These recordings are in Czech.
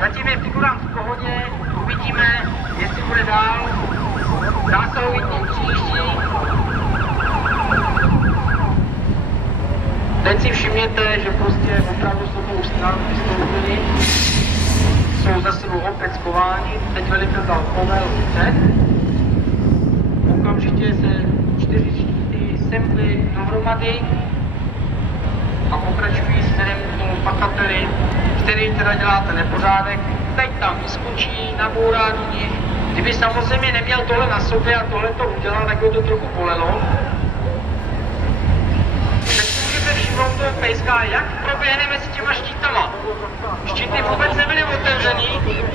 Zatím je figurant v pohodě, uvidíme, jestli bude dál. Zásahový tým přijíždí. Teď si všimněte, že prostě opravdu z toho stran vystoupili. Jsou za sebou opět skováni. Teď velitel dal povel před. Okamžitě se 4 štíty semkly dohromady a pokračují směrem k tomu pachateli, který teda dělá ten nepořádek. Teď tam vyskočí, nabourá do nich. Kdyby samozřejmě neměl tohle na sobě a tohle to udělal, tak by to trochu bolelo. Teď si můžete všimnout toho pejska, jak proběhne mezi těma štítama. Štíty vůbec nebyly otevřený,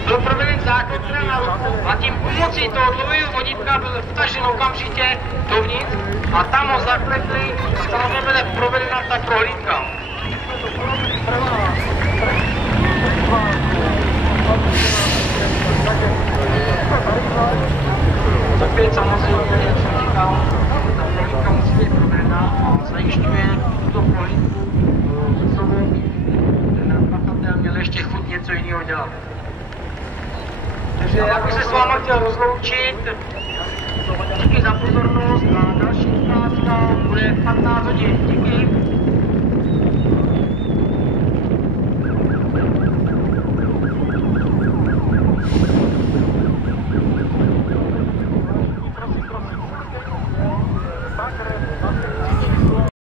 byl proveden základ na ruku a tím pomocí toho dlouhého vodítka byl vtažen okamžitě dovnitř a tam ho zakletli a samozřejmě byla provedena ta prohlídka. Opět samozřejmě, jak jsem říkal, ta prohlídka musí být provedena a zajišťuje tuto prohlídku za sebou. Ten pachatel měl ještě chuť něco jiného dělat. Takže já bych se s váma chtěl rozloučit. Díky za pozornost a další ukázka bude 15 hodin. Díky.